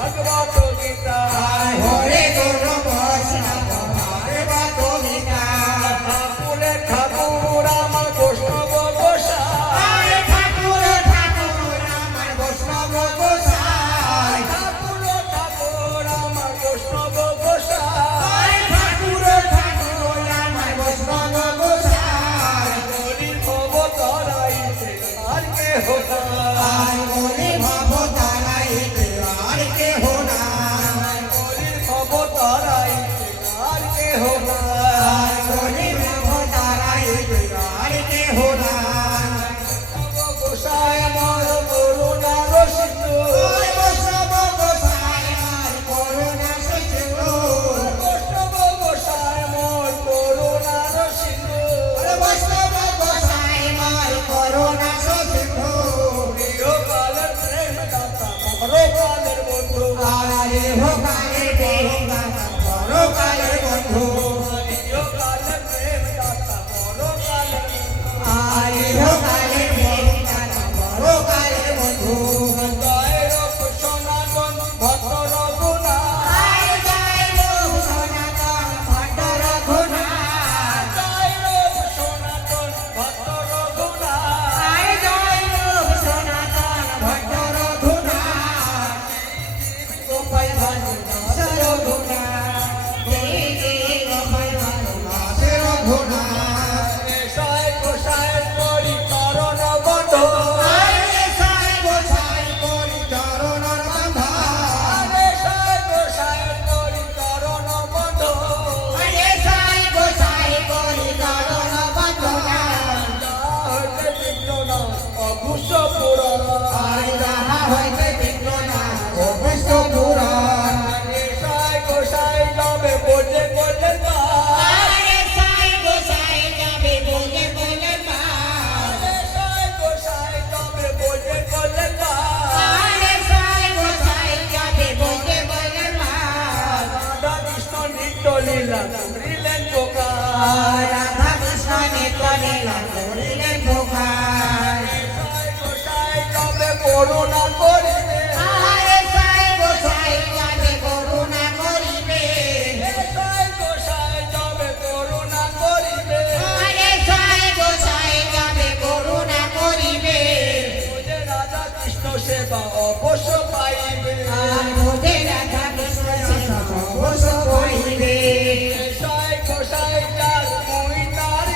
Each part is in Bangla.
ভাগবত গীতা হরে গুণ বৈষ্ণব ভাগবত গীতা ঠাকুরে ঠাকুর আমার বৈষ্ণব গোসাই ঠাকুর ঠাকুর আমার বৈষ্ণব গোসাই ঠাকুর ঠাকুর আমার বৈষ্ণব গোসাই ঠাকুর ঠাকুর আমার বৈষ্ণব গোসাই বলি ভব তরাইতে আর কেহ নাই বলি ভব তারাইতে আর কেহ নাই বলি ভব তরাইতে আর কেহ নাই বলি ভব তারাইতে আর কেহ নাই গোসাই আমার করুণার সিন্ধু বৈষ্ণব গোসাই আমার করুণা সিন্ধু বৈষ্ণব গোসাই মোর করুণার সিন্ধু বৈষ্ণব গোসাই আমার করুণা সিন্ধু ইহকালের প্রেম দাতা পরকালের বন্ধু আরে ভোকালের প্রেমদাতা পরকালের বন্ধু ইহকালের প্রেম দাতা পরকালের আরে ভোকালের প্রেমদাতা পরকালের বন্ধু জয় রূপ সনাতন ভদ্র রঘুনাথ আয় জয় লোক সনাতন ভট্ট রঘুনাথ জয় রূপ সনাতন ভদ্র রঘুনাথ আয় জয় লোক সনাতন ভট্ট রঘুনাথ গোপাল ভানু দাস রঘুনাথ জয় জয় গোপাল ভানু দাস রঘুনাথ নেশায় গোসাই করি চরণ বন্ধ আরে সাই গোসাই করি চরণর বন্ধন নেশায় গোসাই করি চরণ বন্ধ আরে সাই গোসাই করি চরণ বন্ধন হইতে বিঘ্ন না অঘুষ পুরাণ আরে যাহা হইতে বিঘ্ন না ও বিষ্ণু পুরাণ নেশায় গোসাই যাবে বলে বলে না আরে সাই গোসাই যাবে বলে বলে মা নেশায় গোসাই যাবে বলে বলে না আরে সাই গোসাই যাবে বলে বলে মা রাধা কৃষ্ণ নিত্য লীলা করিলেন বোকা রাধা কৃষ্ণ নিত্য লীলা করিলেন ভোগায় নেশায় গোসাই যাবে করুণা করিবে আরে সাই গোসাই যাবে করুণা করিবে নেশায় গোসাই যাবে করুণা করিবে আরে সাই গোসাই যাবে করুণা করিবে ওজে রাধা কৃষ্ণ সেবা অবশ্য পাইবে আর মোদে রাধা কৃষ্ণ সেবা অবশ্য করিবে নেশায় গোসাই যার মুই তার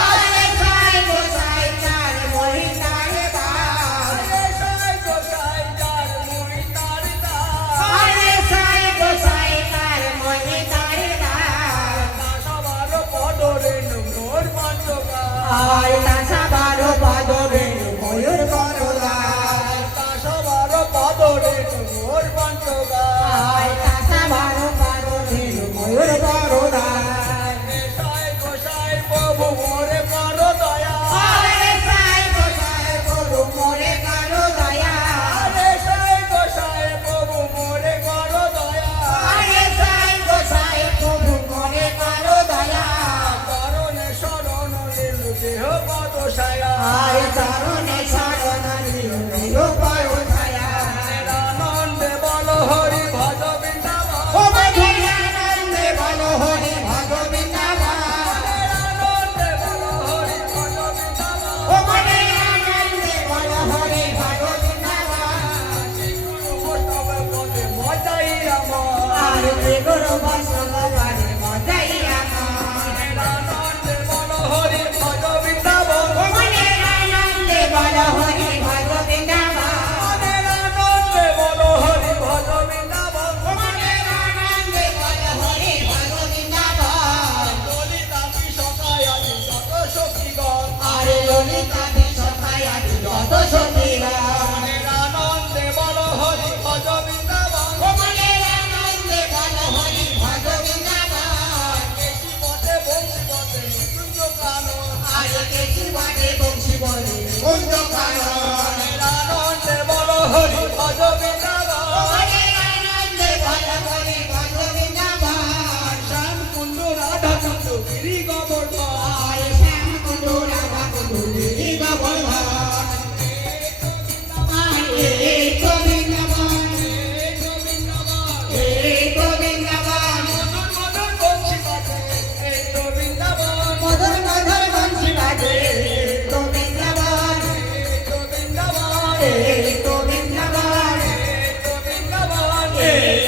আরে সাই গোসাই তার মহিতারে বাস নেশায় গোসাই যার মুই তার আরে সাই গোসাই তার মহিতারে বাস সবার পদরে মোর পঞ্চকা আর তাসা বারো পাদরে ময়ূর করলা সবার পদরে মোর পঞ্চকা আর তাসা বারো পাদরে ময়ূর করলা নেশায় গোসাই প্রভু মোরে কর দয়া আরে সাই গোসাই করু মোরে করো দয়া নেশায় গোসাই প্রভু মোরে কর দয়া আরে সাই গোসাই প্রভু মোরে করো দয়া কারণে শরণ লীল দেহ পদ সায়া আয় চরণে শরণ নিল পায় ছায়া আনন্দে বল হরি ভজ বৃন্দাবন ও মধুর আনন্দে বলো হরি ভগবিন্দাবান আনন্দে বল হরি ভজ বৃন্দাবন ও মনে আনন্দে বলো হরি ভগবিন্দাবান গুরু বৈষ্ণব পদে মজাই আমার আর গুরু বৈষ্ণবারে মজাই আমার আনন্দে বল হরি ভজ বৃন্দাবন ও মনে আনন্দে বলো হরি ভগবিন্দাবান আনন্দে বল হরি ভজ বৃন্দাবন ও মনে আনন্দে বলো হরি ভগবিন্দাবান ললিতা সকায় আজি যত সখীগণ আরে ললিতা বিশ্বকায় আদি যত সখীরা আনন্দে বল হরি ভজ বৃন্দাবন ও মনে আনন্দে বলো হরি ভগবিন্দাবান কেশি পথে বংশী পথে মৃত্যুঞ্জ কানন আরে কেছি বাটে বংশী বলে কুঞ্জ কানন আনন্দে বল হরি ভজ বৃন্দাবন মনে আনন্দে বলো হরি ভগবিন্দাবান শ্যাম কুণ্ড রাধা কুণ্ড গিরি গোবর্ধন আরে শ্যাম কুণ্ডু রাধা কুণ্ডু গিরি গোবর্ধন আরে গোবিন্দাবান এই